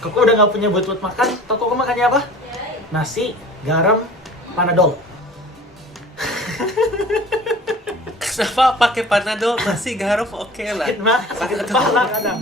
Koko udah nggak punya buat makan, Koko makannya apa? Nasi, garam, panadol. Kenapa pakai panadol? Nasi garam oke lah. Sakit mah, sakit kepala kadang.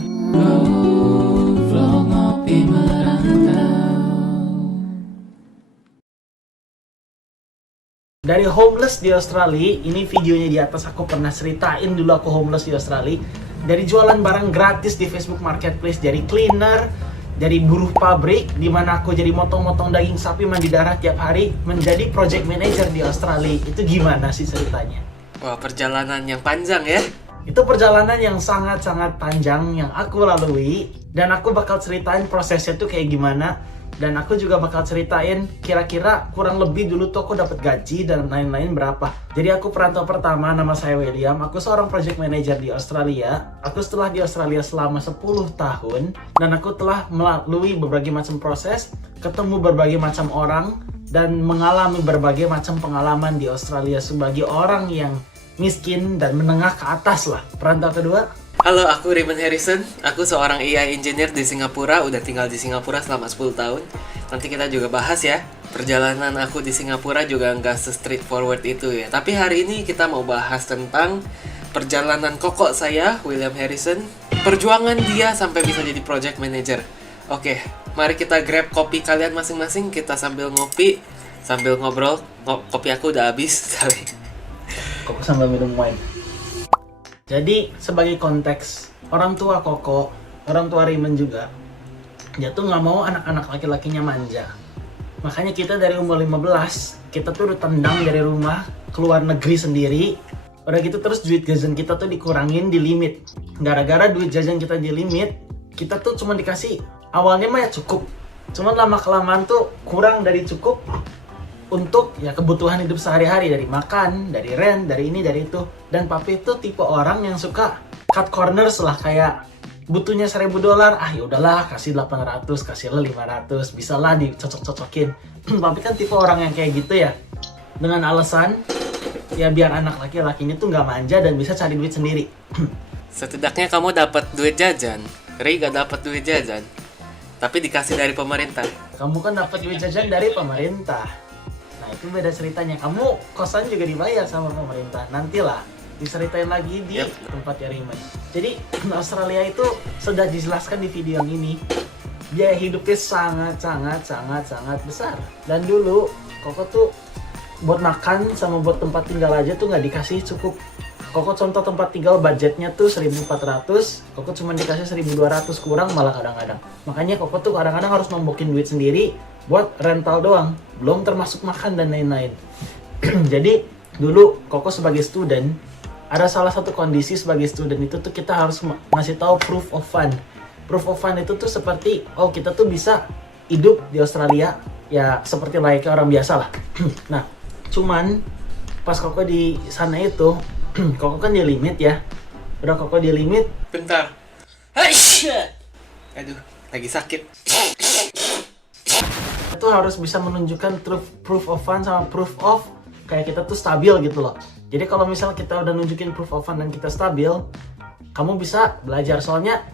Dari homeless di Australia, ini videonya di atas aku pernah ceritain dulu aku homeless di Australia. Dari jualan barang gratis di Facebook Marketplace, dari cleaner, dari buruh pabrik, di mana aku jadi motong-motong daging sapi mandi darah tiap hari, menjadi project manager di Australia. Itu gimana sih ceritanya? Wah, perjalanan yang panjang ya. Itu perjalanan yang sangat-sangat panjang yang aku lalui, dan aku bakal ceritain prosesnya tuh kayak gimana. Dan aku juga bakal ceritain kira-kira kurang lebih dulu tuh aku dapat gaji dan lain-lain berapa. Jadi aku perantau pertama, nama saya William. Aku seorang project manager di Australia. Aku setelah di Australia selama 10 tahun. Dan aku telah melalui berbagai macam proses, ketemu berbagai macam orang, dan mengalami berbagai macam pengalaman di Australia sebagai orang yang miskin dan menengah ke atas lah. Perantau kedua. Halo, aku Raymond Harrison. Aku seorang AI engineer di Singapura. Udah tinggal di Singapura selama 10 tahun. Nanti kita juga bahas ya. Perjalanan aku di Singapura juga nggak se-straightforward itu ya. Tapi hari ini kita mau bahas tentang perjalanan kokok saya, William Harrison. Perjuangan dia sampai bisa jadi project manager. Oke, mari kita grab kopi kalian masing-masing. Kita sambil ngopi, sambil ngobrol. Kopi aku udah habis. Koko sambil minum wine. Jadi sebagai konteks, orang tua Koko, orang tua Raymond juga, dia tuh nggak mau anak-anak laki-lakinya manja. Makanya kita dari umur 15, kita tuh udah tendang dari rumah, keluar negeri sendiri. Udah gitu terus duit jajan kita tuh dikurangin, di limit. Gara-gara duit jajan kita di limit, kita tuh cuma dikasih, awalnya mah ya cukup. Cuman lama-kelamaan tuh kurang dari cukup untuk ya kebutuhan hidup sehari-hari, dari makan, dari rent, dari ini, dari itu. Dan papi itu tipe orang yang suka cut corners lah, kayak butuhnya $1.000, ah ya udahlah kasih 800, kasih 500, bisa lah dicocok-cocokin. Papi kan tipe orang yang kayak gitu ya, dengan alasan ya biar anak laki-lakinya tuh nggak manja dan bisa cari duit sendiri. Setidaknya kamu dapat duit jajan. Ray gak dapat duit jajan, tapi dikasih dari pemerintah. Kamu kan dapat duit jajan dari pemerintah. Nah itu beda ceritanya. Kamu kosan juga dibayar sama pemerintah. Nantilah diseritain lagi di tempatnya Raymond. Jadi Australia itu sudah dijelaskan di video yang ini. Biaya hidupnya sangat besar. Dan dulu Koko tuh buat makan sama buat tempat tinggal aja tuh nggak dikasih cukup. Koko contoh tempat tinggal budgetnya tuh 1.400, Koko cuma dikasih 1.200 kurang malah kadang-kadang. Makanya Koko tuh kadang-kadang harus nombokin duit sendiri buat rental doang, belum termasuk makan dan lain-lain. Jadi dulu Koko sebagai student, ada salah satu kondisi sebagai student itu tuh kita harus ngasih tahu proof of fund. Proof of fund itu tuh seperti, oh kita tuh bisa hidup di Australia ya seperti layaknya orang biasa lah. Nah, cuman pas Koko di sana itu, Koko kan di limit ya. Udah Koko di limit. Bentar. Aisyah. Aduh, lagi sakit. Itu harus bisa menunjukkan proof of fund sama proof of kayak kita tuh stabil gitu loh. Jadi kalau misal kita udah nunjukin proof of fund dan kita stabil, kamu bisa belajar. Soalnya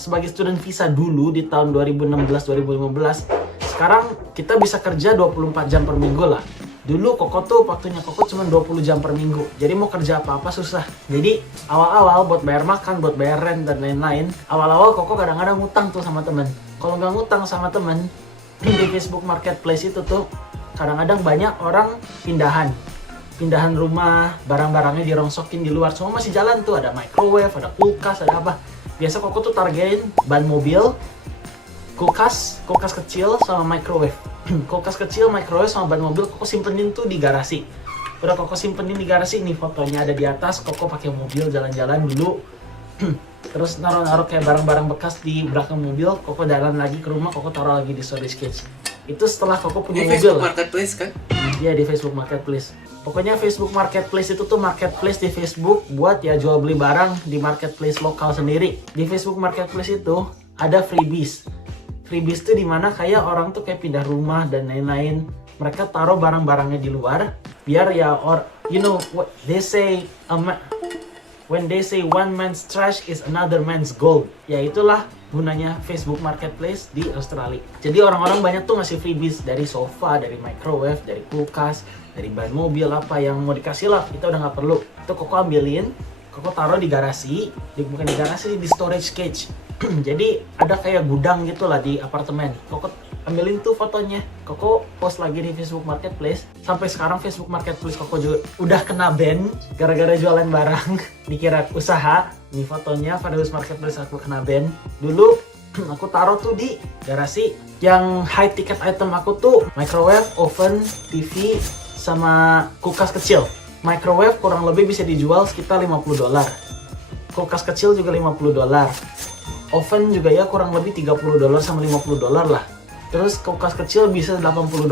sebagai student visa dulu di tahun 2016-2015, sekarang kita bisa kerja 24 jam per minggu lah. Dulu Koko tuh waktunya Koko cuma 20 jam per minggu. Jadi mau kerja apa-apa susah. Jadi awal-awal buat bayar makan, buat bayar rent dan lain-lain, awal-awal Koko kadang-kadang ngutang tuh sama temen. Kalau nggak ngutang sama temen, di Facebook Marketplace itu tuh kadang-kadang banyak orang pindahan rumah, barang-barangnya dirongsokin di luar. Semua masih jalan tuh, ada microwave, ada kulkas, ada apa. Biasa Koko tuh targetin ban mobil, kulkas kecil sama microwave. Kulkas kecil, microwave sama ban mobil Koko simpenin tuh di garasi. Udah Koko simpenin di garasi, nih fotonya ada di atas. Koko pakai mobil jalan-jalan dulu. Terus naruh kayak barang-barang bekas di belakang mobil. Koko jalan lagi ke rumah, Koko taruh lagi di storage cage. Itu setelah Koko punya mobil. Di Facebook Marketplace kan? Iya, di Facebook Marketplace. Pokoknya Facebook Marketplace itu tuh marketplace di Facebook buat ya jual beli barang di marketplace lokal sendiri. Di Facebook Marketplace itu ada freebies. Freebies itu dimana kayak orang tuh kayak pindah rumah dan lain-lain. Mereka taruh barang-barangnya di luar biar ya you know what they say, when they say one man's trash is another man's gold. Ya itulah gunanya Facebook Marketplace di Australia. Jadi orang-orang banyak tuh ngasih freebies dari sofa, dari microwave, dari kulkas, dari ban mobil, apa yang mau dikasih lah, kita udah nggak perlu. Itu Koko ambilin, Koko taruh di garasi, bukan di garasi, di storage cage. Jadi ada kayak gudang gitu lah di apartemen. Koko ambilin tuh fotonya, Koko post lagi di Facebook Marketplace. Sampai sekarang Facebook Marketplace Koko juga udah kena ban gara-gara jualan barang dikira usaha. Ini fotonya Fadilus Marketplace aku kena ban. Dulu aku taruh tuh di garasi. Yang high ticket item aku tuh microwave, oven, TV, sama kulkas kecil. Microwave kurang lebih bisa dijual sekitar $50. Kulkas kecil juga $50. Oven juga ya kurang lebih $30 sama $50 lah. Terus kulkas kecil bisa $80.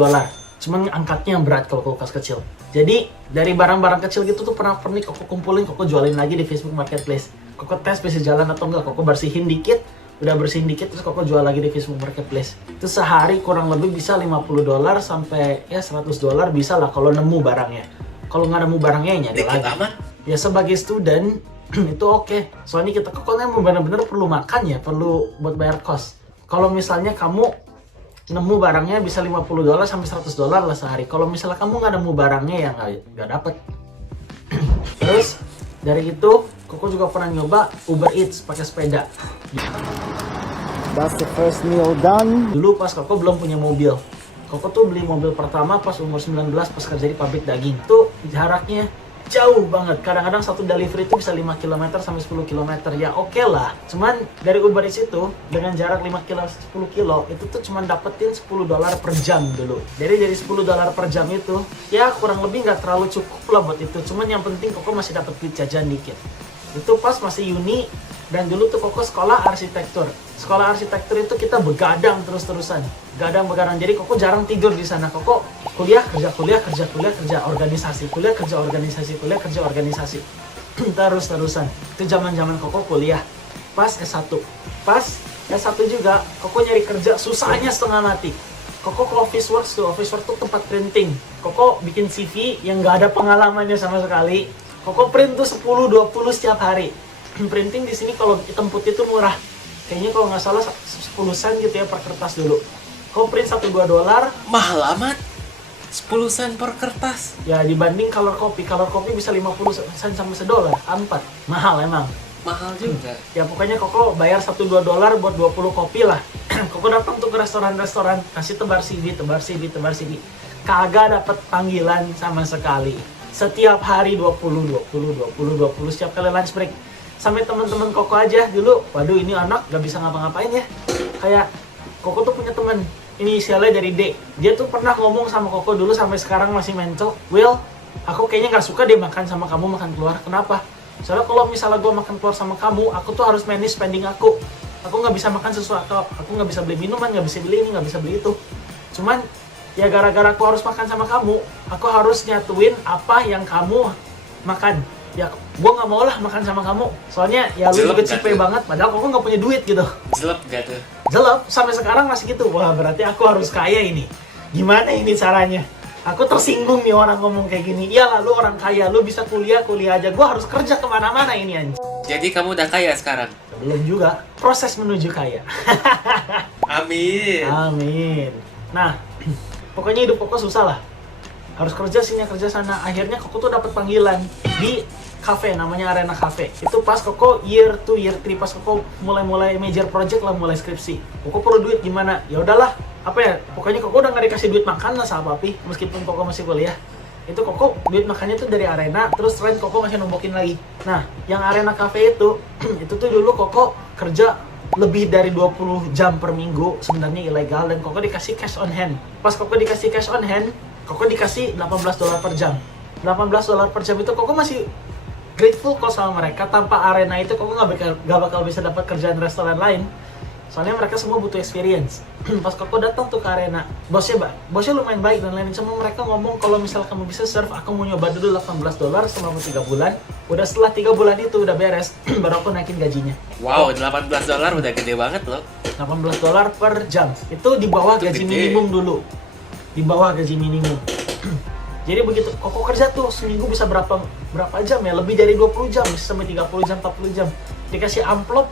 Cuman angkatnya yang berat kalau kulkas kecil. Jadi dari barang-barang kecil gitu tuh pernah Koko kumpulin, Koko jualin lagi di Facebook Marketplace. Koko tes bisa jalan atau enggak, Koko bersihin dikit, udah bersihin dikit terus Koko jual lagi di Facebook Marketplace. Itu sehari kurang lebih bisa $50 sampai ya $100 bisa lah kalau nemu barangnya. Kalau nggak nemu barangnya ya nyari lagi. Amat. Ya sebagai student itu oke. Soalnya kita Koko emang benar-benar perlu makan ya, perlu buat bayar kos. Kalau misalnya kamu nemu barangnya bisa $50 sampai $100 lah sehari. Kalau misalnya kamu nggak nemu barangnya ya nggak dapet. Terus dari itu Koko juga pernah nyoba Uber Eats pakai sepeda. That's the first meal done. Dulu pas Koko belum punya mobil. Koko tuh beli mobil pertama pas umur 19 pas kerja di pabrik daging. Tuh jaraknya jauh banget. Kadang-kadang satu delivery itu bisa 5 km sampai 10 km. Ya oke lah. Cuman dari Uber Eats itu dengan jarak 5 kilo 10 kilo itu tuh cuman dapetin $10 per jam dulu. Jadi dari $10 per jam itu ya kurang lebih nggak terlalu cukup lah buat itu. Cuman yang penting Koko masih dapet duit jajan dikit. Itu pas masih uni dan dulu tuh Koko sekolah arsitektur. Sekolah arsitektur itu kita begadang terus-terusan. Begadang. Jadi Koko jarang tidur di sana. Koko kuliah, kerja, organisasi, kuliah, kerja, organisasi. Terus-terusan. Itu zaman-zaman Koko kuliah. Pas S1. Pas S1 juga Koko nyari kerja susahnya setengah mati. Koko ke Officeworks tuh. Officeworks tuh tempat printing. Koko bikin CV yang nggak ada pengalamannya sama sekali. Koko print tuh 10-20 setiap hari. Printing di sini kalau hitam putih itu murah. Kayaknya kalau nggak salah 10 sen gitu ya per kertas dulu. Kau print $1-2. Mahal amat. 10 sen per kertas. Ya dibanding color copy bisa 50 sen sampai $1. A4. Mahal emang. Mahal juga. Ya pokoknya Koko bayar $1-2 buat 20 kopi lah. Koko datang tuh ke restoran-restoran, kasih tebar CV. Kagak dapet panggilan sama sekali. Setiap hari 20 setiap kali lunch break. Sampai teman-teman Koko aja dulu, waduh ini anak gak bisa ngapa-ngapain ya. Kayak Koko tuh punya temen inisialnya dari D. Dia tuh pernah ngomong sama Koko dulu sampai sekarang masih mental. Will, aku kayaknya gak suka deh makan sama kamu makan keluar. Kenapa? Soalnya kalau misalnya gue makan keluar sama kamu, aku tuh harus manage spending aku. Aku gak bisa makan sesuatu, aku gak bisa beli minuman, gak bisa beli ini, gak bisa beli itu. Cuman ya gara-gara aku harus makan sama kamu, aku harus nyatuin apa yang kamu makan. Ya gue gak mau lah makan sama kamu. Soalnya ya lu juga cipe banget, padahal Koko gak punya duit gitu. Jelek gak tuh? Jelek, sampai sekarang masih gitu. Wah berarti aku harus kaya ini. Gimana ini caranya? Aku tersinggung nih orang ngomong kayak gini. Iyalah lu orang kaya, lu bisa kuliah aja. Gue harus kerja kemana-mana ini anjing. Jadi kamu udah kaya sekarang? Belum juga, proses menuju kaya. Amin. Amin. Nah, pokoknya hidup Koko susah lah. Harus kerja sini, kerja sana. Akhirnya Koko tuh dapat panggilan di cafe, namanya Arena Cafe. Itu pas Koko year 2, year 3, pas Koko mulai major project lah, mulai skripsi. Koko perlu duit gimana? Ya udahlah, apa ya? Pokoknya Koko udah nggak dikasih duit makan lah sama papi, meskipun Koko masih kuliah. Itu Koko duit makannya tuh dari Arena, terus selain Koko masih nombokin lagi. Nah, yang Arena Cafe itu tuh dulu Koko kerja lebih dari 20 jam per minggu, sebenarnya ilegal, dan Koko dikasih cash on hand. Pas Koko dikasih cash on hand, Koko dikasih $18 per jam. $18 per jam itu Koko masih grateful kok sama mereka. Tanpa Arena itu Koko gak bakal bisa dapat kerjaan restoran lain. Soalnya mereka semua butuh experience. Pas Koko datang tuh ke Arena, bosnya lumayan baik dan lain-lain. Cuma mereka ngomong kalau misalnya kamu bisa serve, aku mau nyoba dulu $18 selama 3 bulan. Udah setelah 3 bulan itu udah beres, baru aku naikin gajinya. Wow, $18 udah gede banget loh. $18 per jam. Itu di bawah gaji minimum dulu. Di bawah gaji minimum. Jadi begitu Koko kerja tuh seminggu bisa berapa jam ya? Lebih dari 20 jam, bisa sampai 30 jam, 40 jam. Dikasih amplop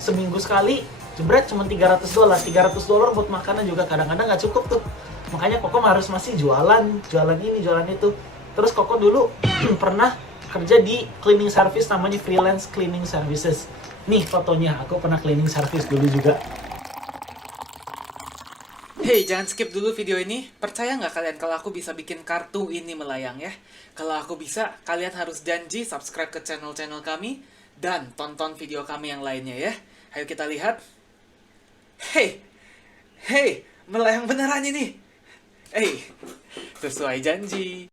seminggu sekali jebret cuma $300. $300 buat makanan juga kadang-kadang nggak cukup tuh. Makanya Kokom harus masih jualan ini, jualan itu. Terus Koko dulu pernah kerja di cleaning service namanya freelance cleaning services. Nih fotonya, aku pernah cleaning service dulu juga. Hey, jangan skip dulu video ini. Percaya nggak kalian kalau aku bisa bikin kartu ini melayang ya? Kalau aku bisa, kalian harus janji subscribe ke channel-channel kami dan tonton video kami yang lainnya ya. Ayo kita lihat. Hey, melayang beneran ini. Sesuai janji.